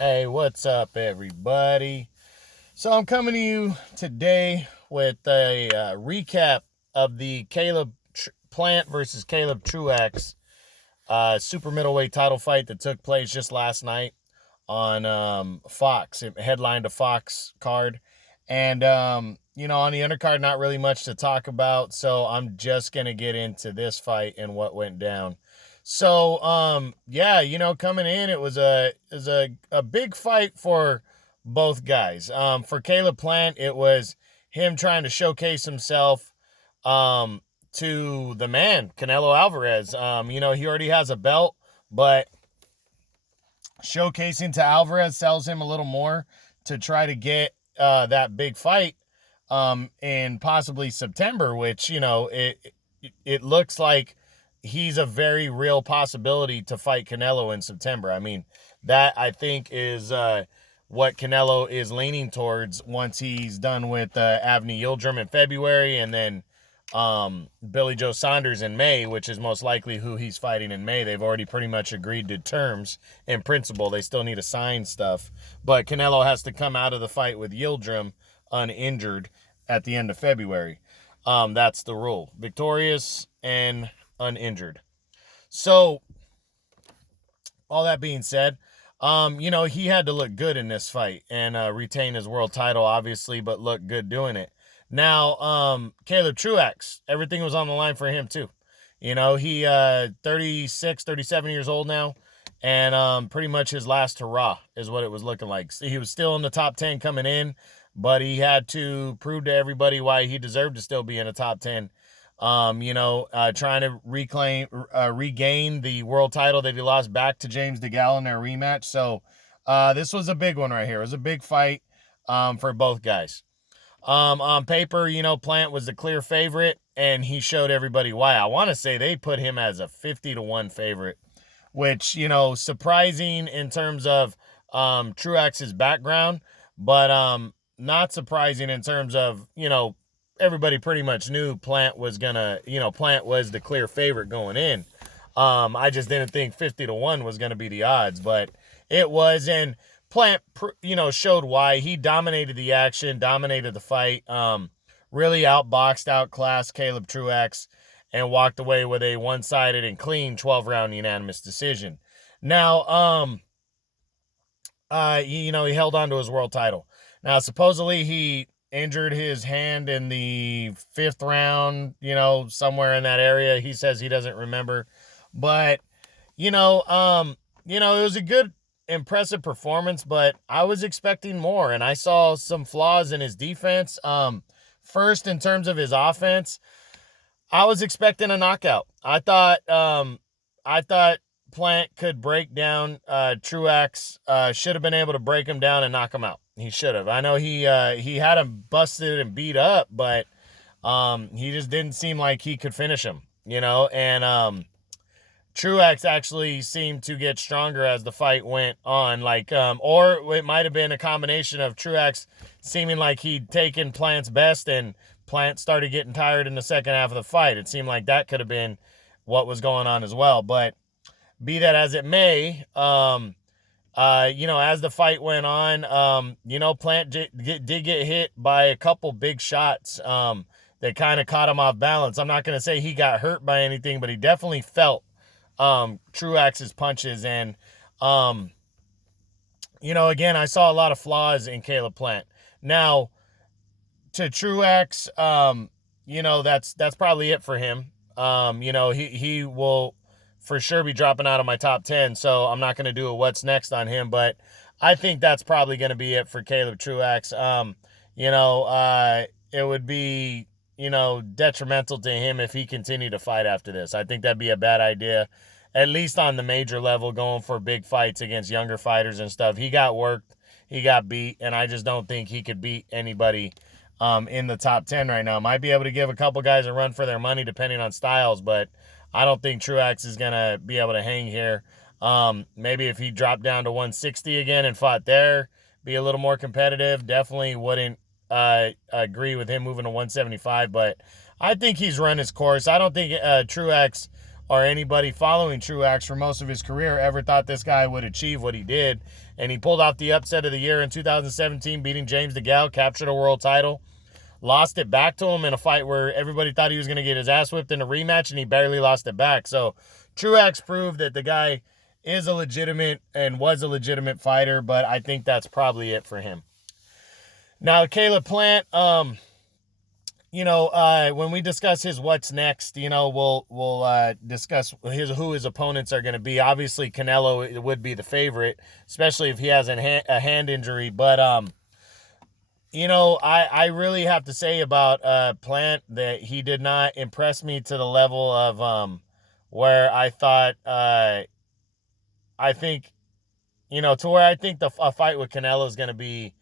Hey, what's up, everybody? So I'm coming to you today with a recap of the Caleb Plant versus Caleb Truax super middleweight title fight that took place just last night on Fox. It headlined a Fox card. And, on the undercard, not really much to talk about. So I'm just going to get into this fight and what went down. So, coming in, it was a big fight for both guys. For Caleb Plant, it was him trying to showcase himself to the man, Canelo Alvarez. He already has a belt, but showcasing to Alvarez sells him a little more to try to get that big fight in possibly September, which, it looks like he's a very real possibility to fight Canelo in September. I mean, that I think is what Canelo is leaning towards once he's done with Avni Yildirim in February and then Billy Joe Saunders in May, which is most likely who he's fighting in May. They've already pretty much agreed to terms in principle. They still need to sign stuff, but Canelo has to come out of the fight with Yildirim uninjured at the end of February. That's the rule. Victorious and uninjured. So, all that being said, he had to look good in this fight and retain his world title, obviously, but look good doing it. Now, Caleb Truax, everything was on the line for him, too. He 36, 37 years old now, and pretty much his last hurrah is what it was looking like. He was still in the top 10 coming in, but he had to prove to everybody why he deserved to still be in the top 10. Trying to regain the world title that he lost back to James DeGale in their rematch. So this was a big one right here. It was a big fight for both guys. On paper, Plant was the clear favorite, and he showed everybody why. I want to say they put him as a 50-1 favorite, which, surprising in terms of Truax's background, but not surprising in terms of, everybody pretty much knew Plant was the clear favorite going in. I just didn't think 50-1 was gonna be the odds, but it was, and Plant, showed why. He dominated the action, dominated the fight, really outboxed, outclassed Caleb Truax, and walked away with a one-sided and clean 12-round unanimous decision. Now, he held on to his world title. Now, supposedly he injured his hand in the 5th round, somewhere in that area. He says he doesn't remember. But, it was a good, impressive performance, but I was expecting more, and I saw some flaws in his defense. First, in terms of his offense, I was expecting a knockout. I thought Plant could break down Truax, should have been able to break him down and knock him out. He should have. I know he had him busted and beat up, but he just didn't seem like he could finish him, and Truax actually seemed to get stronger as the fight went on, or it might have been a combination of Truax seeming like he'd taken Plant's best and Plant started getting tired in the second half of the fight. It seemed like that could have been what was going on as well, but be that as it may, as the fight went on, Plant did get hit by a couple big shots that kind of caught him off balance. I'm not going to say he got hurt by anything, but he definitely felt Truax's punches. And, again, I saw a lot of flaws in Caleb Plant. Now, to Truax, that's probably it for him. He will for sure be dropping out of my top 10, so I'm not going to do a what's next on him, but I think that's probably going to be it for Caleb Truax. It would be, detrimental to him if he continued to fight after this. I think that'd be a bad idea, at least on the major level, going for big fights against younger fighters and stuff. He got worked, he got beat, and I just don't think he could beat anybody in the top 10 right now. Might be able to give a couple guys a run for their money depending on styles, but I don't think Truax is going to be able to hang here. Maybe if he dropped down to 160 again and fought there, be a little more competitive. Definitely wouldn't agree with him moving to 175, but I think he's run his course. I don't think Truax or anybody following Truax for most of his career ever thought this guy would achieve what he did. And he pulled off the upset of the year in 2017, beating James DeGale, captured a world title, lost it back to him in a fight where everybody thought he was going to get his ass whipped in a rematch, and he barely lost it back. So Truax proved that the guy is a legitimate and was a legitimate fighter, but I think that's probably it for him. Now, Caleb Plant, when we discuss his what's next, we'll discuss who his opponents are going to be. Obviously, Canelo would be the favorite, especially if he has a hand injury. But I really have to say about Plant that he did not impress me to the level of where I thought I think to where I think a fight with Canelo is going to be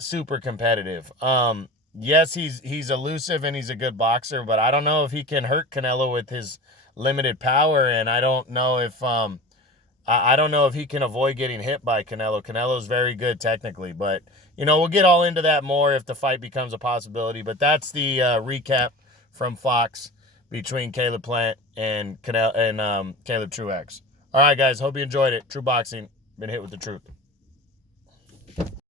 super competitive. Yes, he's elusive and he's a good boxer, but I don't know if he can hurt Canelo with his limited power, and I don't know if I don't know if he can avoid getting hit by Canelo. Canelo's very good technically, but we'll get all into that more if the fight becomes a possibility. But that's the recap from Fox between Caleb Plant and Caleb Truax. All right, guys, hope you enjoyed it. True Boxing, been hit with the truth.